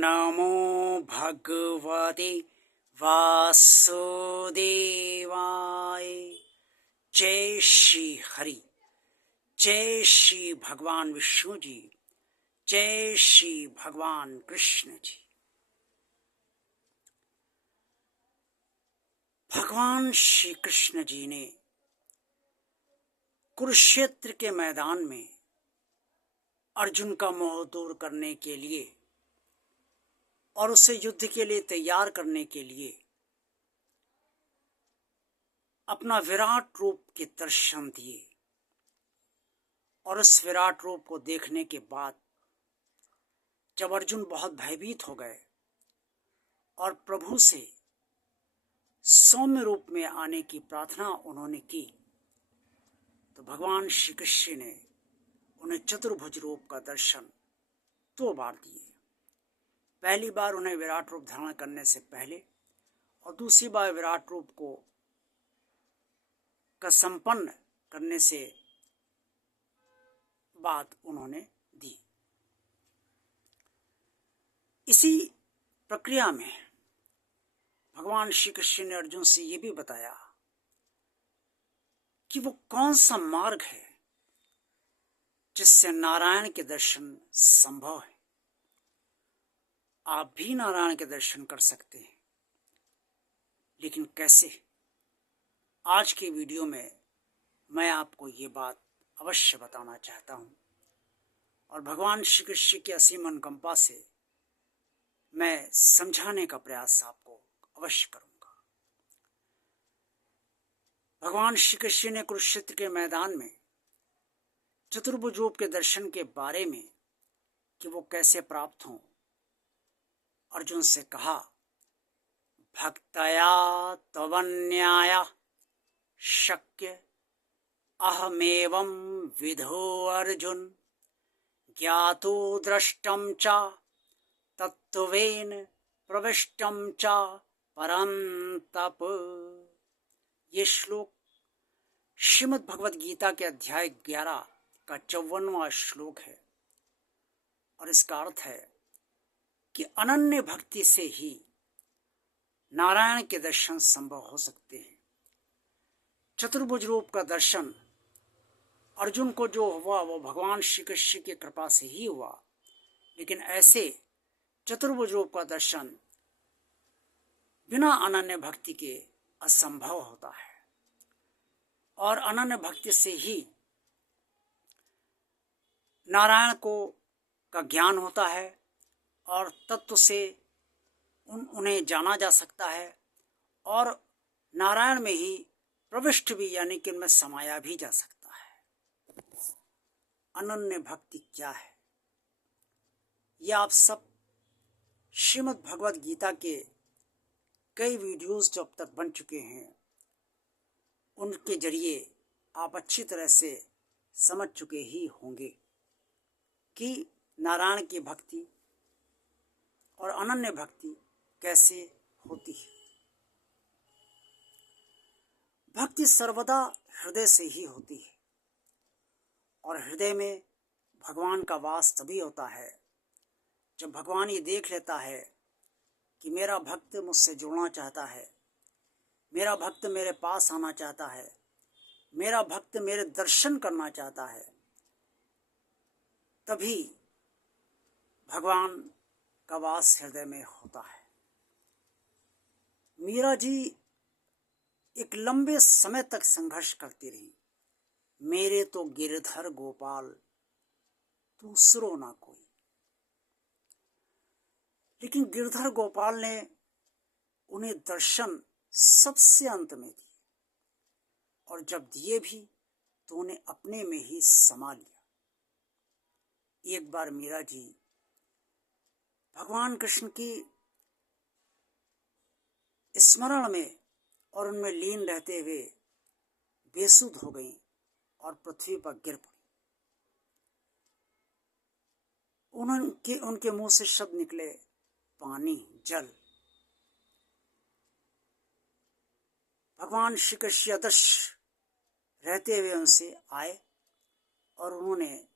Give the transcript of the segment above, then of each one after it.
नमो भगवते वासुदेवाय। जय श्री हरि, जय श्री भगवान विष्णु जी, जय श्री भगवान कृष्ण जी। भगवान श्री कृष्ण जी ने कुरुक्षेत्र के मैदान में अर्जुन का मोह दूर करने के लिए और उसे युद्ध के लिए तैयार करने के लिए अपना विराट रूप के दर्शन दिए। और उस विराट रूप को देखने के बाद जब अर्जुन बहुत भयभीत हो गए और प्रभु से सौम्य रूप में आने की प्रार्थना उन्होंने की, तो भगवान श्री कृष्ण ने उन्हें चतुर्भुज रूप का दर्शन 2 बार दिए। पहली बार उन्हें विराट रूप धारण करने से पहले और दूसरी बार विराट रूप का संपन्न करने से बाद उन्होंने दी। इसी प्रक्रिया में भगवान श्री कृष्ण ने अर्जुन से ये भी बताया कि वो कौन सा मार्ग है जिससे नारायण के दर्शन संभव है। आप भी नारायण के दर्शन कर सकते हैं, लेकिन कैसे? आज के वीडियो में मैं आपको ये बात अवश्य बताना चाहता हूँ और भगवान श्री कृष्ण की असीम अनुकंपा से मैं समझाने का प्रयास आपको अवश्य करूंगा। भगवान श्री कृष्ण ने कुरुक्षेत्र के मैदान में चतुर्भुज रूप के दर्शन के बारे में कि वो कैसे प्राप्त हों, अर्जुन से कहा, भक्तया त्वन्याय शक्य अहमेवं विधो अर्जुन ज्ञातो दृष्टं च तत्त्वेन प्रविष्टं च परन्तप। ये श्लोक श्रीमद् भगवद गीता के अध्याय 11 का 54वां श्लोक है और इसका अर्थ है कि अनन्य भक्ति से ही नारायण के दर्शन संभव हो सकते हैं। चतुर्भुज रूप का दर्शन अर्जुन को जो हुआ वो भगवान श्री कृष्ण की कृपा से ही हुआ, लेकिन ऐसे चतुर्भुज रूप का दर्शन बिना अनन्य भक्ति के असंभव होता है। और अनन्य भक्ति से ही नारायण का ज्ञान होता है और तत्व से उन्हें जाना जा सकता है और नारायण में ही प्रविष्ट भी यानी कि उनमें समाया भी जा सकता है। अनन्य भक्ति क्या है? यह आप सब श्रीमद् भगवद गीता के कई वीडियोस जो अब तक बन चुके हैं उनके जरिए आप अच्छी तरह से समझ चुके ही होंगे कि नारायण की भक्ति और अनन्य भक्ति कैसे होती है। भक्ति सर्वदा हृदय से ही होती है और हृदय में भगवान का वास तभी होता है जब भगवान ये देख लेता है कि मेरा भक्त मुझसे जुड़ना चाहता है, मेरा भक्त मेरे पास आना चाहता है, मेरा भक्त मेरे दर्शन करना चाहता है, तभी भगवान का वास हृदय में होता है। मीरा जी एक लंबे समय तक संघर्ष करती रही, मेरे तो गिरधर गोपाल दूसरो ना कोई। लेकिन गिरधर गोपाल ने उन्हें दर्शन सबसे अंत में दिए और जब दिए भी तो उन्हें अपने में ही समा लिया। एक बार मीरा जी भगवान कृष्ण की स्मरण में और उनमें लीन रहते हुए बेसुध हो गईं और पृथ्वी पर गिर पड़ी। उनके मुंह से शब्द निकले, पानी, जल। भगवान श्री कृष्ण अदृश्य रहते हुए उनसे आए और उन्होंने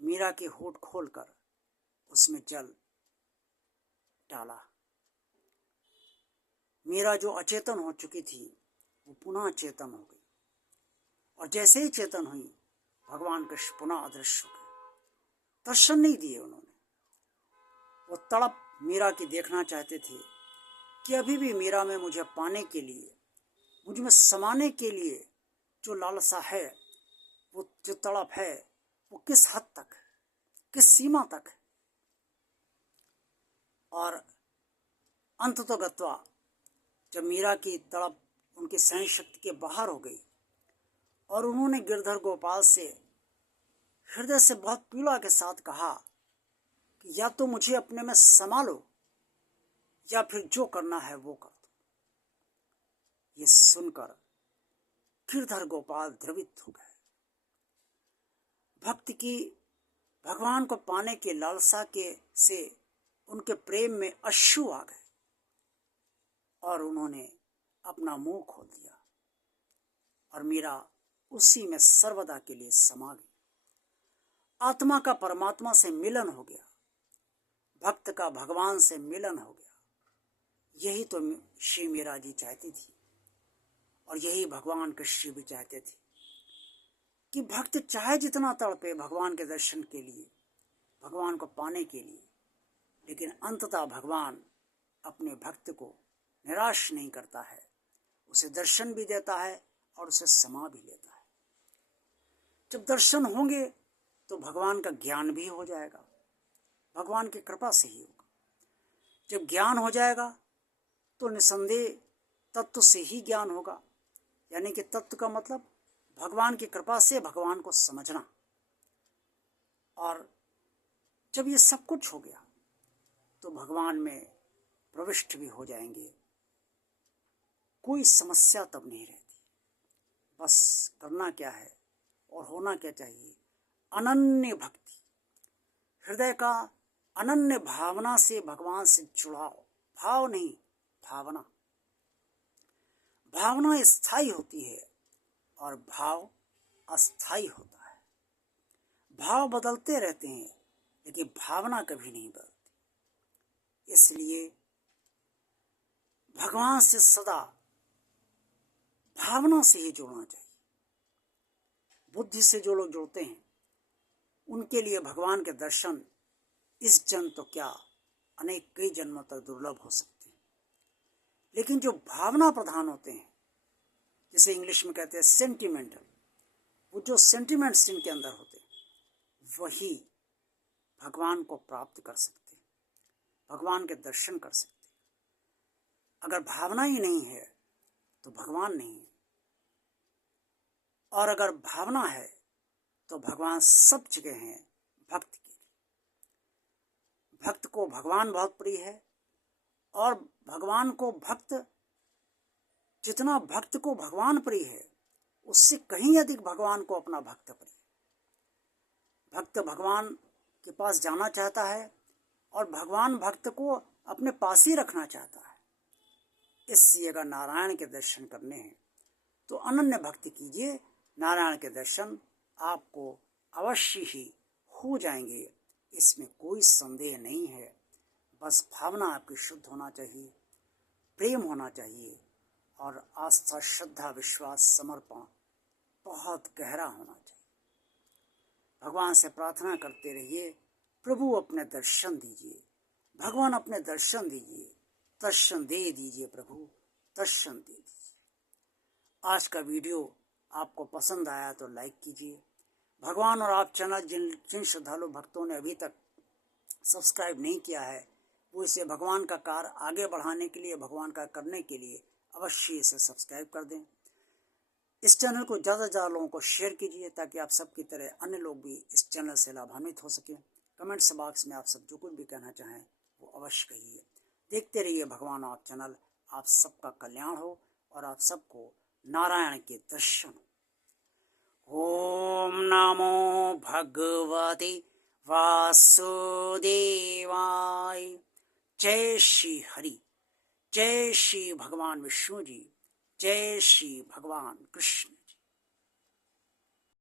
मीरा के होठ खोलकर उसमें जल डाला। मीरा जो अचेतन हो चुकी थी वो पुनः चेतन हो गई, और जैसे ही चेतन हुई भगवान कृष्ण पुनः अदृश्य हो गए। दर्शन नहीं दिए उन्होंने। वो तड़प मीरा की देखना चाहते थे कि अभी भी मीरा में मुझे पाने के लिए, मुझ में समाने के लिए जो लालसा है, वो जो तड़प है, वो किस हद तक, किस सीमा तक है। और अंत तो गत्वा जब मीरा की तड़प उनकी सहन शक्ति के बाहर हो गई और उन्होंने गिरधर गोपाल से हृदय से बहुत पीड़ा के साथ कहा कि या तो मुझे अपने में समा लो या फिर जो करना है वो कर दो। ये सुनकर गिरधर गोपाल द्रवित हो गए। भक्त की भगवान को पाने के लालसा के से उनके प्रेम में अश्रु आ गए और उन्होंने अपना मुंह खोल दिया और मीरा उसी में सर्वदा के लिए समा गई। आत्मा का परमात्मा से मिलन हो गया, भक्त का भगवान से मिलन हो गया। यही तो श्री मीरा जी चाहती थी और यही भगवान कृष्ण भी चाहते थे कि भक्त चाहे जितना तड़पे भगवान के दर्शन के लिए, भगवान को पाने के लिए, लेकिन अंततः भगवान अपने भक्त को निराश नहीं करता है, उसे दर्शन भी देता है और उसे समा भी लेता है। जब दर्शन होंगे तो भगवान का ज्ञान भी हो जाएगा, भगवान की कृपा से ही होगा। जब ज्ञान हो जाएगा तो निसंदेह तत्व से ही ज्ञान होगा, यानी कि तत्व का मतलब भगवान की कृपा से भगवान को समझना। और जब ये सब कुछ हो गया तो भगवान में प्रविष्ट भी हो जाएंगे, कोई समस्या तब नहीं रहती। बस करना क्या है और होना क्या चाहिए, अनन्य भक्ति, हृदय का अनन्य भावना से भगवान से जुड़ाव। भाव नहीं, भावना। भावना स्थायी होती है और भाव अस्थायी होता है। भाव बदलते रहते हैं लेकिन भावना कभी नहीं बदलती। इसलिए भगवान से सदा भावना से ही जुड़ना चाहिए। बुद्धि से जो लोग जुड़ते हैं उनके लिए भगवान के दर्शन इस जन्म तो क्या, अनेक कई जन्मों तक दुर्लभ हो सकते हैं। लेकिन जो भावना प्रधान होते हैं, जिसे इंग्लिश में कहते हैं सेंटिमेंटल, वो जो सेंटिमेंट्स जिनके अंदर होते हैं वही भगवान को प्राप्त कर सकते हैं, भगवान के दर्शन कर सकते हैं। अगर भावना ही नहीं है तो भगवान नहीं है, और अगर भावना है तो भगवान सब जगह हैं भक्त के लिए। भक्त को भगवान बहुत प्रिय है और भगवान को भक्त, जितना भक्त को भगवान प्रिय है उससे कहीं अधिक भगवान को अपना भक्त प्रिय है। भक्त भगवान के पास जाना चाहता है और भगवान भक्त को अपने पास ही रखना चाहता है। इसलिए अगर नारायण के दर्शन करने हैं तो अनन्य भक्ति कीजिए, नारायण के दर्शन आपको अवश्य ही हो जाएंगे, इसमें कोई संदेह नहीं है। बस भावना आपकी शुद्ध होना चाहिए, प्रेम होना चाहिए और आस्था, श्रद्धा, विश्वास, समर्पण बहुत गहरा होना चाहिए। भगवान से प्रार्थना करते रहिए, प्रभु अपने दर्शन दीजिए, भगवान अपने दर्शन दीजिए, दर्शन दे दीजिए, प्रभु दर्शन दे दीजिए। आज का वीडियो आपको पसंद आया तो लाइक कीजिए। भगवान और आप चैनल जिन श्रद्धालु भक्तों ने अभी तक सब्सक्राइब नहीं किया है वो इसे भगवान का कार्य आगे बढ़ाने के लिए, भगवान का करने के लिए अवश्य इसे सब्सक्राइब कर दें। इस चैनल को ज़्यादा से ज़्यादा लोगों को शेयर कीजिए ताकि आप सबकी तरह अन्य लोग भी इस चैनल से लाभान्वित हो सकें। कमेंट्स बॉक्स में आप सब जो कुछ भी कहना चाहें वो अवश्य कहिए। देखते रहिए भगवान आप चैनल। आप सबका कल्याण हो और आप सबको नारायण के दर्शन। ओम नमो भगवते वासुदेवाय। जय श्री हरि, जय श्री भगवान विष्णु जी, जय श्री भगवान कृष्ण।